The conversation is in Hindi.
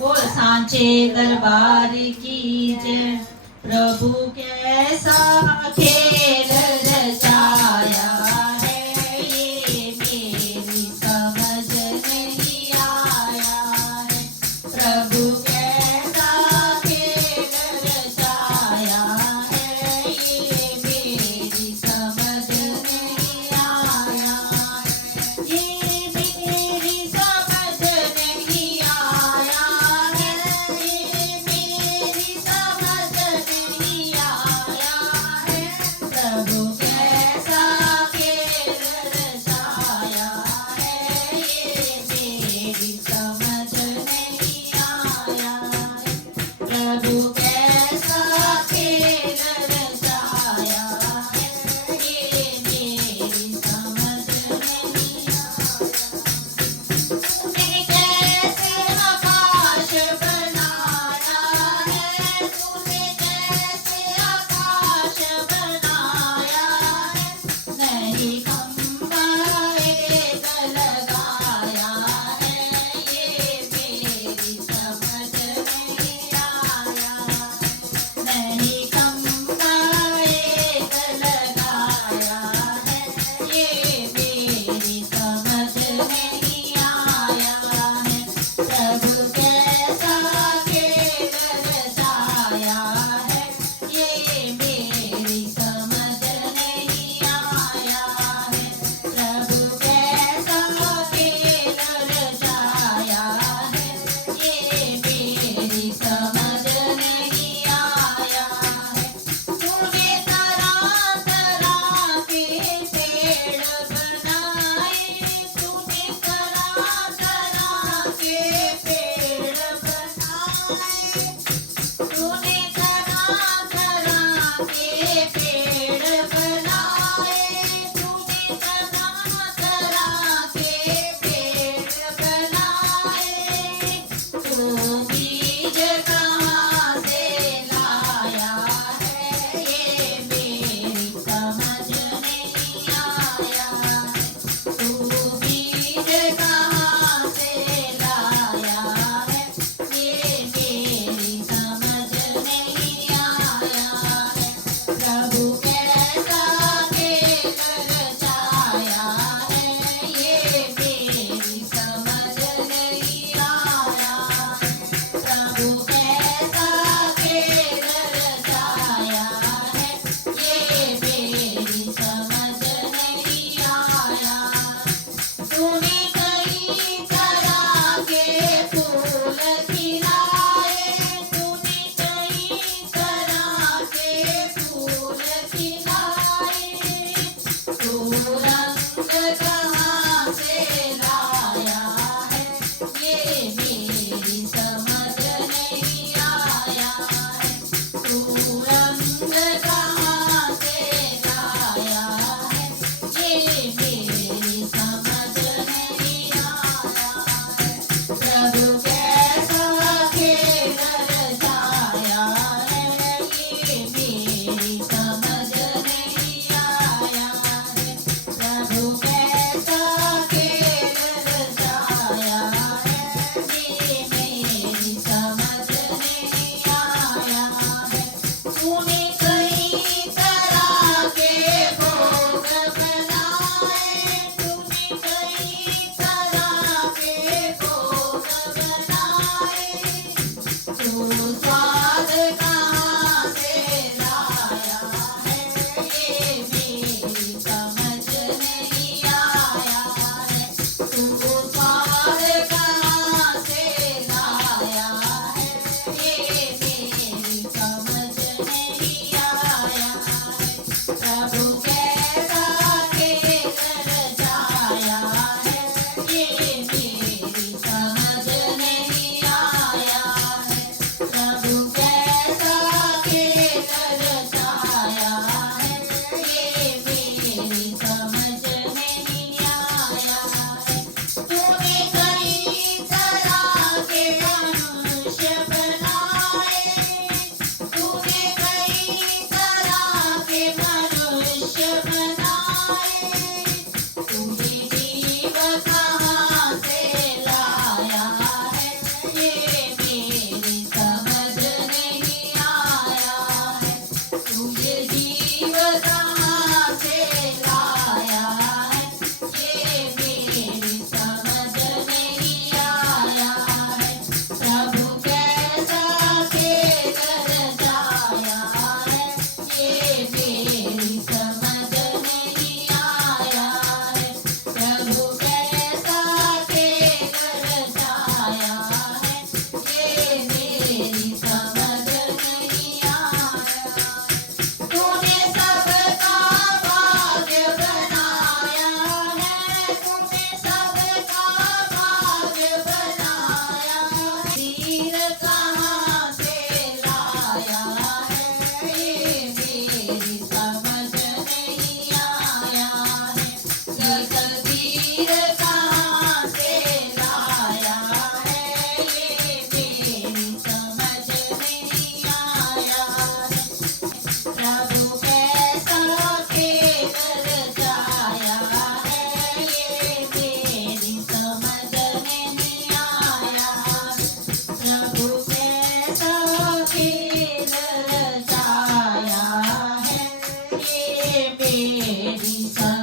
बोल सांचे दरबार की जय। प्रभु कैसा खेल रचाया है, ये मेरी समझ नहीं आया है। प्रभु कैसा खेल रचाया है, ये मेरी समझ नहीं आया है। ये मेरी समझ नहीं आया है, ये मेरी समझ नहीं आया है। प्रभु कैसा खेल रचाया है, ये मेरी समझ नहीं आया है। प्रभु कैसा खेल रचाया है, ये मेरी समझ नहीं आया। तूने कैसे आकाश बनाया है, तूने कैसे आकाश बनाया है। नहीं खंभा एक लगाया है, ये मेरी समझ नहीं आया है। नहीं खंभा एक लगाया है, ये मेरी समझ नहीं आया है। प्रभु कैसा खेल रचाया है, ये मेरी समझ नहीं आया है। प्रभु कैसा खेल रचाया है, ये मेरी समझ नहीं आया है। तूने तरह तरह के पेड़ बनाए, तूने तरह तरह के पेड़ बनाए। तूने तरह तरह के पेड़ बनाए, तूने तरह तरह के पेड़ बनाए। तू बीज कहाँ से लाया है, ये मेरी समझ नहीं आया है। तू बीज कहाँ से लाया है, ये मेरी समझ नहीं आया है। प्रभु कैसा खेल रचाया है, ये मेरी समझ नहीं आया है। तेरी संग